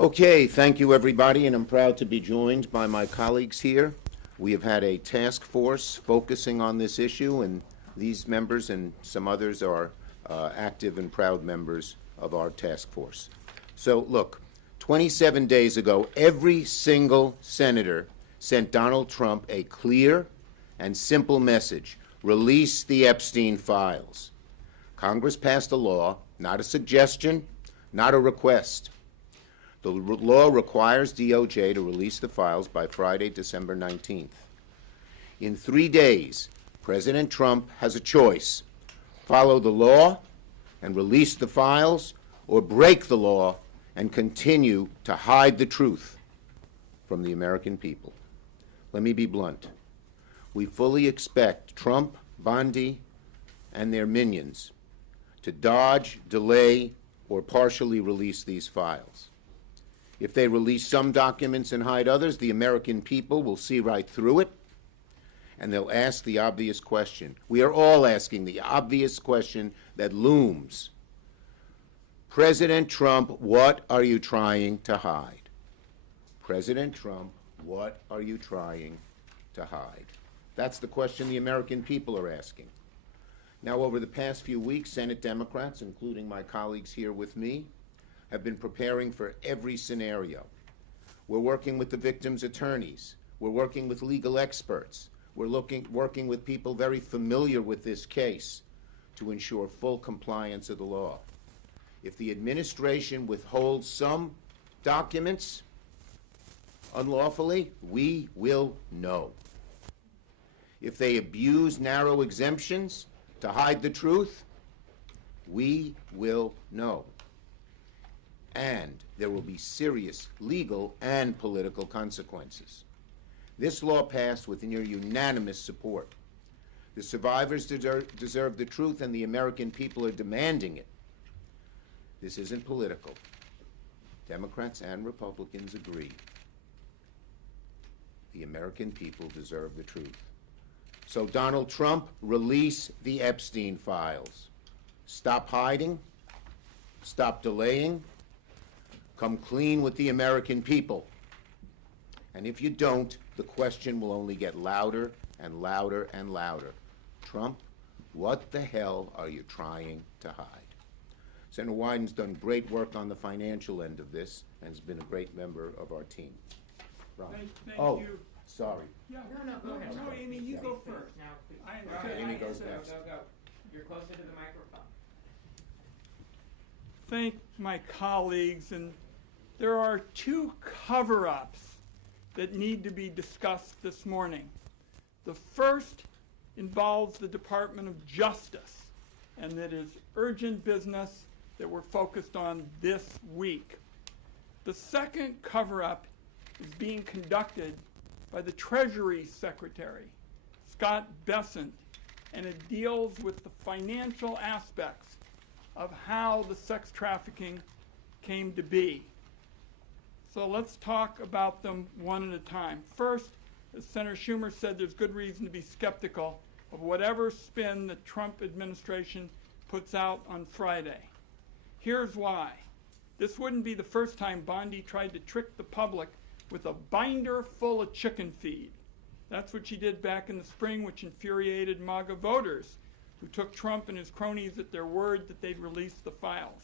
Okay, thank you everybody, and I'm proud to be joined by my colleagues here. We have had a task force focusing on this issue, and these members and some others are active and proud members of our task force. So look, 27 days ago, every single senator sent Donald Trump a clear and simple message: release the Epstein files. Congress passed a law, not a suggestion, not a request. The law requires DOJ to release the files by Friday, December 19th. In 3 days, President Trump has a choice: follow the law and release the files, or break the law and continue to hide the truth from the American people. Let me be blunt. We fully expect Trump, Bondi, and their minions to dodge, delay, or partially release these files. If they release some documents and hide others, the American people will see right through it, and they'll ask the obvious question. We are all asking the obvious question that looms. President Trump, what are you trying to hide? President Trump, what are you trying to hide? That's the question the American people are asking. Now, over the past few weeks, Senate Democrats, including my colleagues here with me, have been preparing for every scenario. We're working with the victims' attorneys. We're working with legal experts. We're working with people very familiar with this case to ensure full compliance of the law. If the administration withholds some documents unlawfully, we will know. If they abuse narrow exemptions to hide the truth, we will know. And there will be serious legal and political consequences. This law passed with near unanimous support. The survivors deserve the truth, and the American people are demanding it. This isn't political. Democrats and Republicans agree. The American people deserve the truth. So, Donald Trump, release the Epstein files. Stop hiding. Stop delaying. Come clean with the American people. And if you don't, the question will only get louder and louder and louder. Trump, what the hell are you trying to hide? Senator Wyden's done great work on the financial end of this and has been a great member of our team. Ron. Thank you. Sorry. Yeah. No, go ahead. No, Amy, you go first. Now, please. Amy goes next. Go. You're closer to the microphone. Thank my colleagues, and there are two cover-ups that need to be discussed this morning. The first involves the Department of Justice, and that is urgent business that we're focused on this week. The second cover-up is being conducted by the Treasury Secretary, Scott Bessent, and it deals with the financial aspects of how the sex trafficking came to be. So let's talk about them one at a time. First, as Senator Schumer said, there's good reason to be skeptical of whatever spin the Trump administration puts out on Friday. Here's why. This wouldn't be the first time Bondi tried to trick the public with a binder full of chicken feed. That's what she did back in the spring, which infuriated MAGA voters, who took Trump and his cronies at their word that they'd release the files.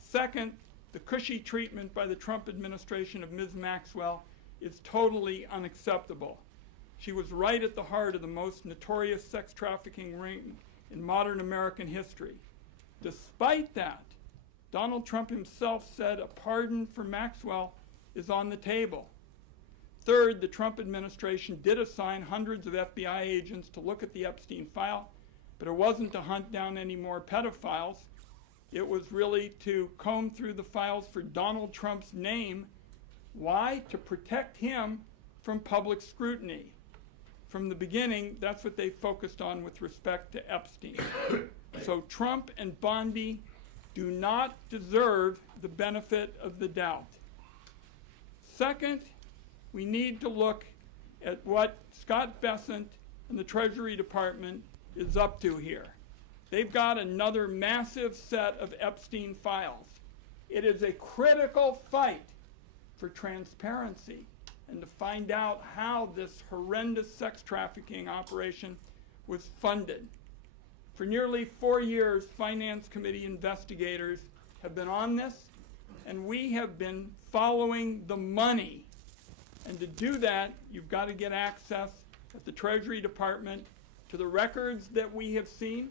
Second, the cushy treatment by the Trump administration of Ms. Maxwell is totally unacceptable. She was right at the heart of the most notorious sex trafficking ring in modern American history. Despite that, Donald Trump himself said a pardon for Maxwell is on the table. Third, the Trump administration did assign hundreds of FBI agents to look at the Epstein file, but it wasn't to hunt down any more pedophiles. It was really to comb through the files for Donald Trump's name. Why? To protect him from public scrutiny. From the beginning, that's what they focused on with respect to Epstein. So Trump and Bondi do not deserve the benefit of the doubt. Second, we need to look at what Scott Bessent and the Treasury Department is up to here. They've got another massive set of Epstein files. It is a critical fight for transparency and to find out how this horrendous sex trafficking operation was funded. For nearly 4 years, Finance Committee investigators have been on this, and we have been following the money. And to do that, you've got to get access at the Treasury Department to the records that we have seen.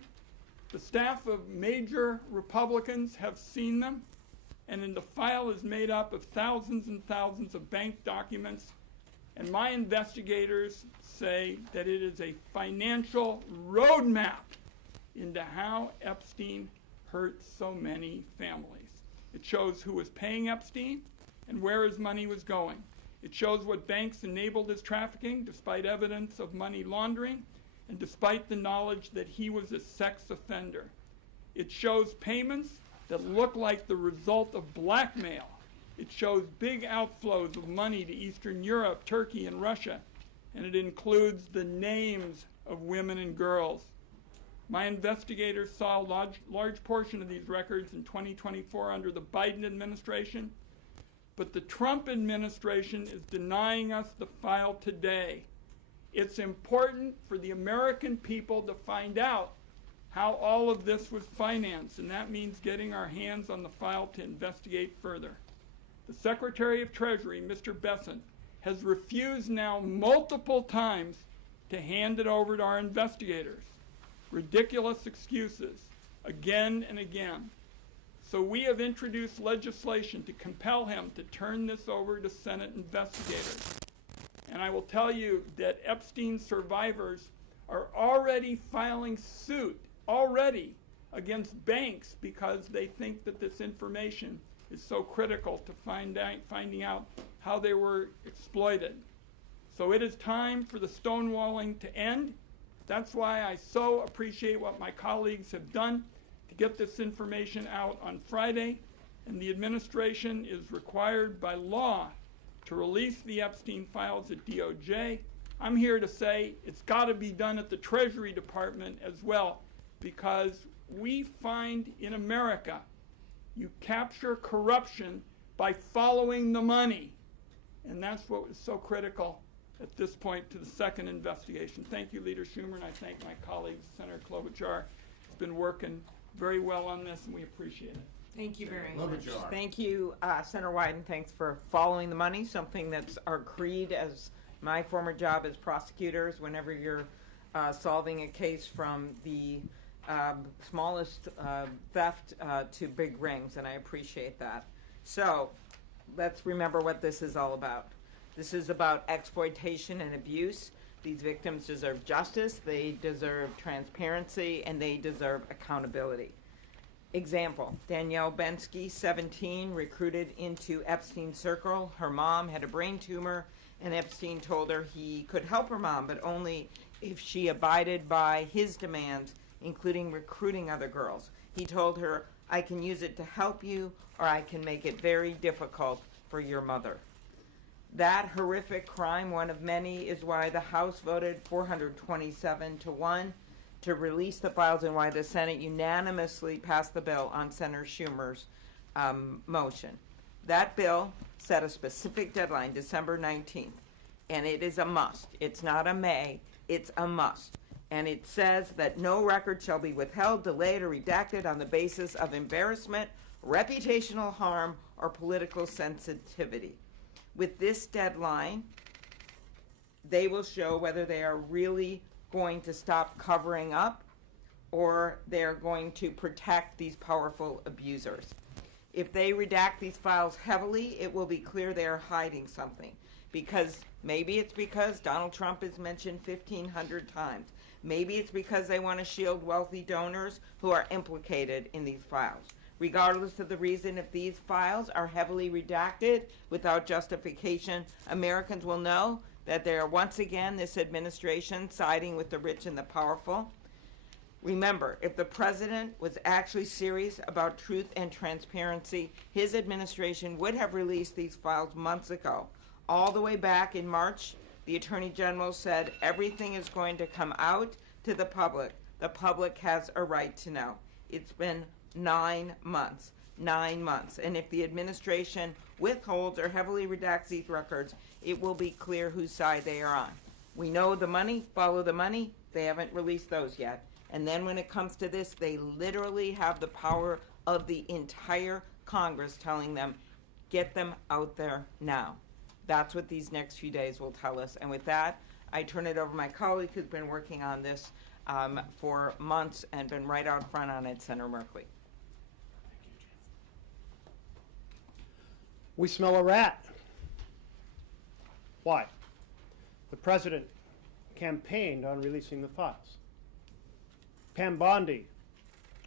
The staff of major Republicans have seen them, and then the file is made up of thousands and thousands of bank documents. And my investigators say that it is a financial roadmap into how Epstein hurt so many families. It shows who was paying Epstein and where his money was going. It shows what banks enabled his trafficking despite evidence of money laundering and despite the knowledge that he was a sex offender. It shows payments that look like the result of blackmail. It shows big outflows of money to Eastern Europe, Turkey, and Russia, and it includes the names of women and girls. My investigators saw a large portion of these records in 2024 under the Biden administration, but the Trump administration is denying us the file today. It's important for the American people to find out how all of this was financed, and that means getting our hands on the file to investigate further. The Secretary of Treasury, Mr. Bessent, has refused now multiple times to hand it over to our investigators. Ridiculous excuses, again and again. So we have introduced legislation to compel him to turn this over to Senate investigators. And I will tell you that Epstein survivors are already filing suit, against banks because they think that this information is so critical to finding out how they were exploited. So it is time for the stonewalling to end. That's why I so appreciate what my colleagues have done to get this information out on Friday, and the administration is required by law to release the Epstein files at DOJ. I'm here to say it's got to be done at the Treasury Department as well, because we find in America you capture corruption by following the money, and that's what was so critical at this point to the second investigation. Thank you, Leader Schumer, and I thank my colleague, Senator Klobuchar. He's been working very well on this, and we appreciate it. Thank you very much. Thank you, Senator Wyden. Thanks for following the money, something that's our creed as my former job as prosecutors. Whenever you're solving a case from the smallest theft to big rings, and I appreciate that. So let's remember what this is all about. This is about exploitation and abuse. These victims deserve justice, they deserve transparency, and they deserve accountability. Example, Danielle Bensky, 17, recruited into Epstein's circle. Her mom had a brain tumor, and Epstein told her he could help her mom, but only if she abided by his demands, including recruiting other girls. He told her, I can use it to help you, or I can make it very difficult for your mother. That horrific crime, one of many, is why the House voted 427-1 to release the files and why the Senate unanimously passed the bill on Senator Schumer's motion. That bill set a specific deadline, December 19th, and it is a must. It's not a may, it's a must. And it says that no record shall be withheld, delayed, or redacted on the basis of embarrassment, reputational harm, or political sensitivity. With this deadline, they will show whether they are really going to stop covering up or they're going to protect these powerful abusers. If they redact these files heavily, it will be clear they are hiding something. Because maybe it's because Donald Trump is mentioned 1,500 times. Maybe it's because they want to shield wealthy donors who are implicated in these files. Regardless of the reason, if these files are heavily redacted without justification, Americans will know that they are once again, this administration, siding with the rich and the powerful. Remember, if the president was actually serious about truth and transparency, his administration would have released these files months ago. All the way back in March, the Attorney General said everything is going to come out to the public. The public has a right to know. It's been 9 months. 9 months. And if the administration withholds or heavily redacts these records, it will be clear whose side they are on. We know the money, follow the money. They haven't released those yet. And then when it comes to this, they literally have the power of the entire Congress telling them, get them out there now. That's what these next few days will tell us. And with that, I turn it over to my colleague who's been working on this for months and been right out front on it, Senator Merkley. We smell a rat. Why? The president campaigned on releasing the files. Pam Bondi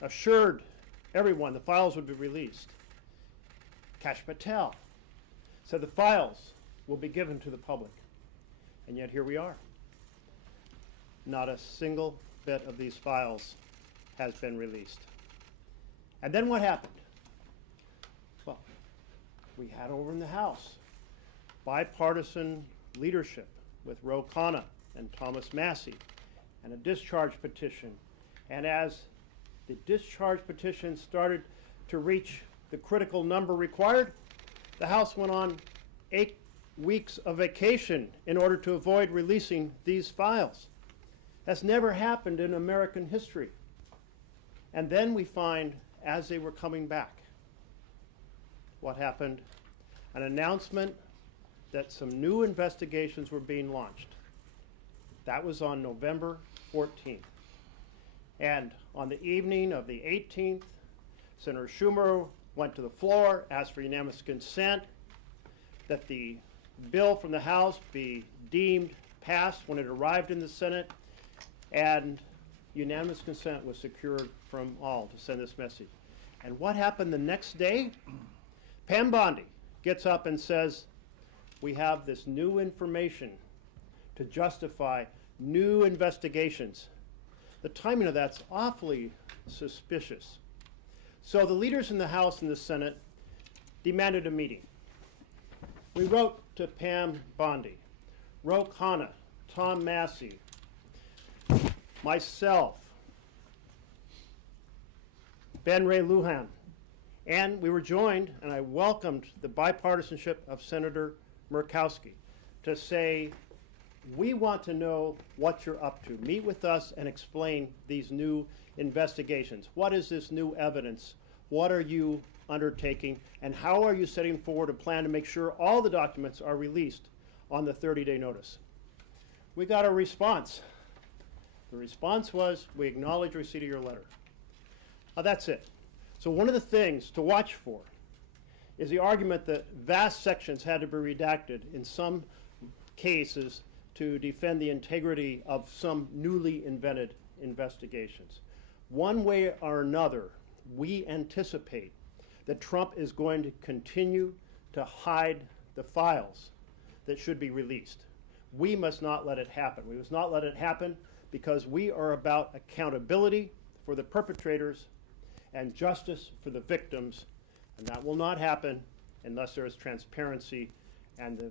assured everyone the files would be released. Kash Patel said the files will be given to the public. And yet here we are. Not a single bit of these files has been released. And then what happened? Well, we had over in the House bipartisan leadership with Ro Khanna and Thomas Massie and a discharge petition. And as the discharge petition started to reach the critical number required, the House went on 8 weeks of vacation in order to avoid releasing these files. That's never happened in American history. And then we find, as they were coming back, what happened? An announcement that some new investigations were being launched. That was on November 14th. And on the evening of the 18th, Senator Schumer went to the floor, asked for unanimous consent that the bill from the House be deemed passed when it arrived in the Senate, and unanimous consent was secured from all to send this message. And what happened the next day? Pam Bondi gets up and says, we have this new information to justify new investigations. The timing of that's awfully suspicious. So the leaders in the House and the Senate demanded a meeting. We wrote to Pam Bondi, Ro Khanna, Tom Massie, myself, Ben Ray Lujan, and we were joined, and I welcomed the bipartisanship of Senator Murkowski to say, we want to know what you're up to. Meet with us and explain these new investigations. What is this new evidence? What are you undertaking? And how are you setting forward a plan to make sure all the documents are released on the 30-day notice? We got a response. The response was, we acknowledge receipt of your letter. That's it. So one of the things to watch for is the argument that vast sections had to be redacted in some cases to defend the integrity of some newly invented investigations. One way or another, we anticipate that Trump is going to continue to hide the files that should be released. We must not let it happen. We must not let it happen because we are about accountability for the perpetrators and justice for the victims, and that will not happen unless there is transparency and the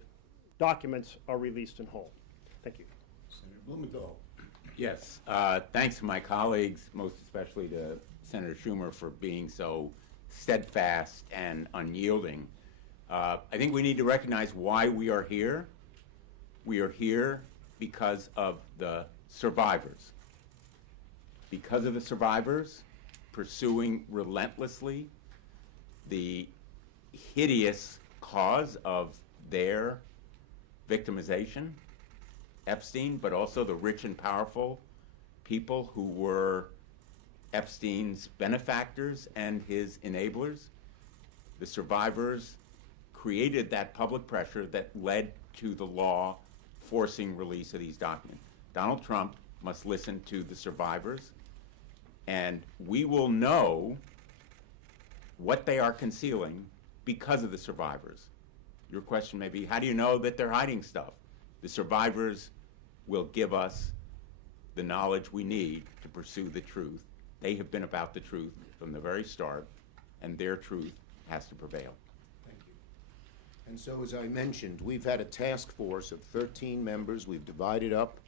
documents are released in whole. Thank you. Senator Blumenthal. Yes, thanks to my colleagues, most especially to Senator Schumer for being so steadfast and unyielding. I think we need to recognize why we are here. We are here because of the survivors. Because of the survivors pursuing relentlessly the hideous cause of their victimization, Epstein, but also the rich and powerful people who were Epstein's benefactors and his enablers. The survivors created that public pressure that led to the law forcing release of these documents. Donald Trump must listen to the survivors, and we will know what they are concealing because of the survivors. Your question may be, how do you know that they're hiding stuff? The survivors will give us the knowledge we need to pursue the truth. They have been about the truth from the very start, and their truth has to prevail. Thank you. And so, as I mentioned, we've had a task force of 13 members. We've divided up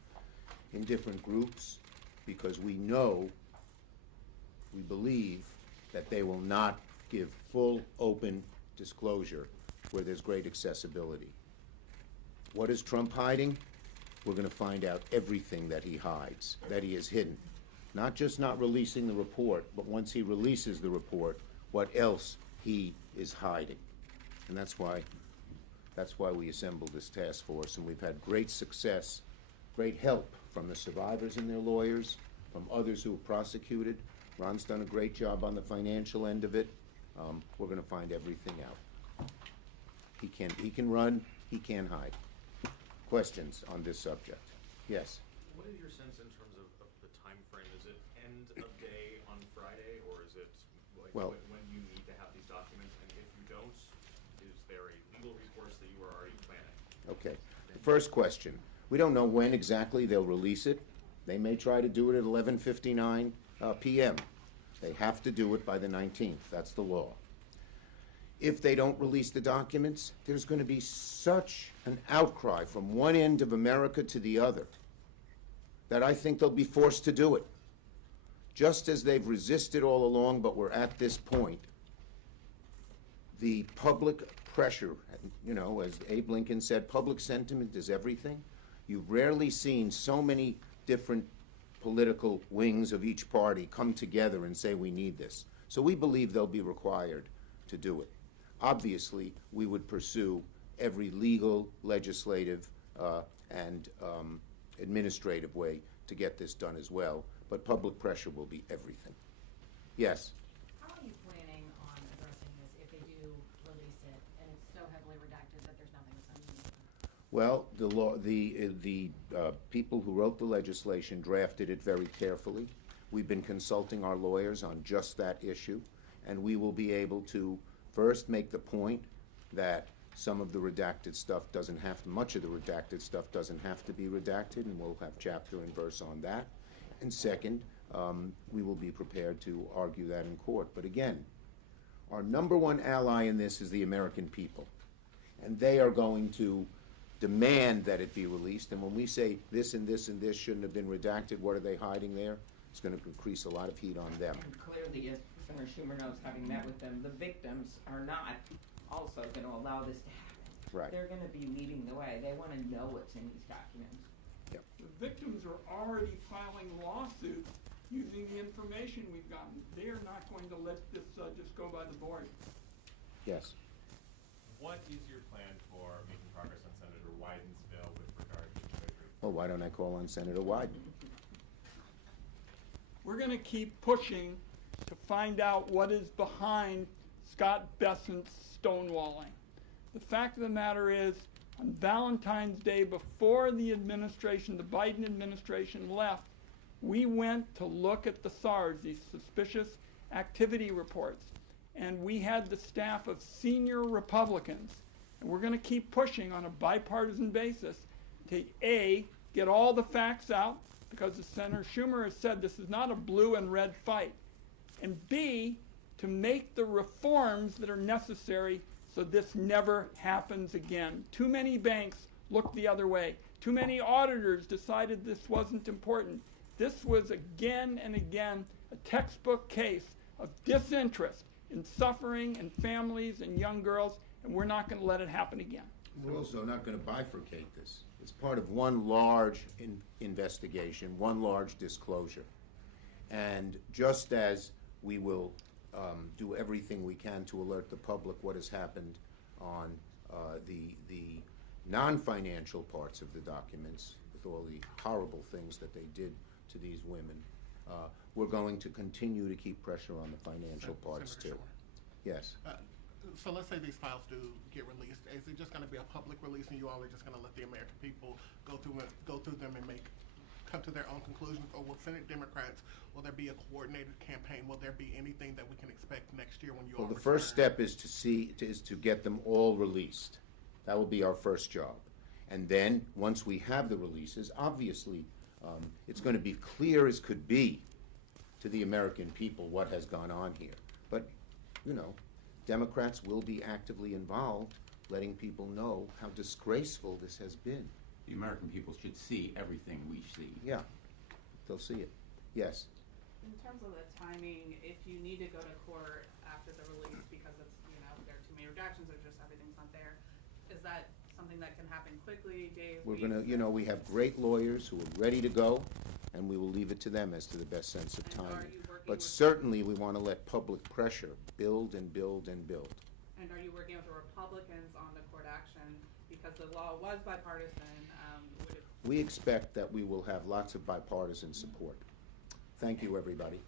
in different groups because we know, we believe that they will not give full, open disclosure where there's great accessibility. What is Trump hiding? We're going to find out everything that he hides, that he has hidden. Not just not releasing the report, but once he releases the report, what else he is hiding. And that's why we assembled this task force, and we've had great success, great help from the survivors and their lawyers, from others who have prosecuted. Ron's done a great job on the financial end of it. We're going to find everything out. He can run, he can hide. Questions on this subject? Yes. What is your sense in terms of the time frame? Is it end of day on Friday, or is it like Well, when you need to have these documents? And if you don't, is there a legal recourse that you are already planning? okay. The first question. We don't know when exactly they'll release it. They may try to do it at 11:59 p.m. They have to do it by the 19th. That's the law. If they don't release the documents, there's going to be such an outcry from one end of America to the other that I think they'll be forced to do it. Just as they've resisted all along, but we're at this point. The public pressure, you know, as Abe Lincoln said, public sentiment is everything. You've rarely seen so many different political wings of each party come together and say we need this. So we believe they'll be required to do it. Obviously, we would pursue every legal, legislative, and administrative way to get this done as well, but public pressure will be everything. Yes? How are you planning on addressing this if they do release it and it's so heavily redacted that there's nothing that's underneath? Well, the people who wrote the legislation drafted it very carefully. We've been consulting our lawyers on just that issue, and we will be able to first make the point that some of the redacted stuff doesn't have, much of the redacted stuff doesn't have to be redacted, and we'll have chapter and verse on that. And second, we will be prepared to argue that in court. But again, our number one ally in this is the American people, and they are going to demand that it be released. And when we say this and this and this shouldn't have been redacted, what are they hiding there? It's going to increase a lot of heat on them. And clearly, as Senator Schumer knows, having met with them, the victims are not also going to allow this to happen. Right. They're going to be leading the way. They want to know what's in these documents. Yep. The victims are already filing lawsuits using the information we've gotten. They are not going to let this just go by the board. Yes. What is your plan for making progress on Senator Wyden's bill with regard to Treasury? Well, why don't I call on Senator Wyden? We're going to keep pushing to find out what is behind Scott Bessent's stonewalling. The fact of the matter is, on Valentine's Day, before the administration, the Biden administration left, we went to look at the SARS, these suspicious activity reports, and we had the staff of senior Republicans, and we're going to keep pushing on a bipartisan basis to A, get all the facts out, because as Senator Schumer has said, this is not a blue and red fight, and B, to make the reforms that are necessary so this never happens again. Too many banks looked the other way. Too many auditors decided this wasn't important. This was again and again a textbook case of disinterest in suffering and families and young girls, and we're not going to let it happen again. We're also not going to bifurcate this. It's part of one large investigation, one large disclosure. And just as we will do everything we can to alert the public what has happened on the non-financial parts of the documents, with all the horrible things that they did to these women, we're going to continue to keep pressure on the financial parts too. Yes. So let's say these files do get released. Is it just going to be a public release, and you all are just going to let the American people go through them and come to their own conclusions? Or will Senate Democrats, will there be a coordinated campaign? Will there be anything that we can expect next year when you all Well, the return? first step is to get them all released. That will be our first job. And then, once we have the releases, obviously, it's going to be clear as could be to the American people what has gone on here. But, you know, Democrats will be actively involved, letting people know how disgraceful this has been. The American people should see everything we see. Yeah, they'll see it. Yes. In terms of the timing, if you need to go to court after the release, objections or just everything's not there? Is that something that can happen quickly, days, We're weeks? gonna, you know, we have great lawyers who are ready to go, and we will leave it to them as to the best sense of And are timing. you working But with- certainly, we want to let public pressure build and build and build. And are you working with the Republicans on the court action? Because the law was bipartisan, would it? We expect that we will have lots of bipartisan support. Thank you, everybody.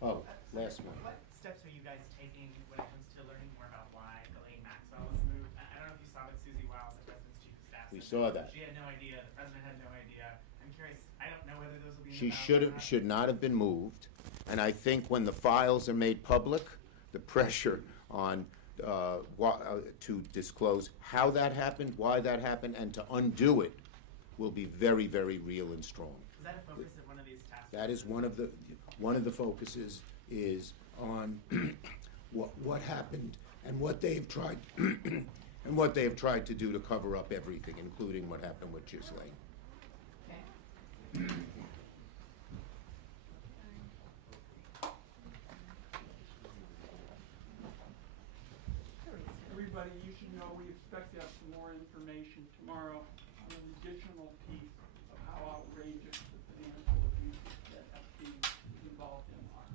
Oh, last one. What steps are you guys taking when it comes to learning more about why Elaine Maxwell was moved? I don't know if you saw that Susie Wiles, the president's chief of staff, We said saw that. she had no idea, the president had no idea. I'm curious, I don't know whether those will be in She the ballot or not. should not have been moved, and I think when the files are made public, the pressure on, to disclose how that happened, why that happened, and to undo it will be very, very real and strong. Is that a focus of one of these task That is one of the focuses is on what happened and what they've tried, and what they have tried to do to cover up everything, including what happened with Ghislaine. Everybody, you should know we expect to have some more information tomorrow on an additional piece of how outrageous the financial abuse that Epstein is involved in are.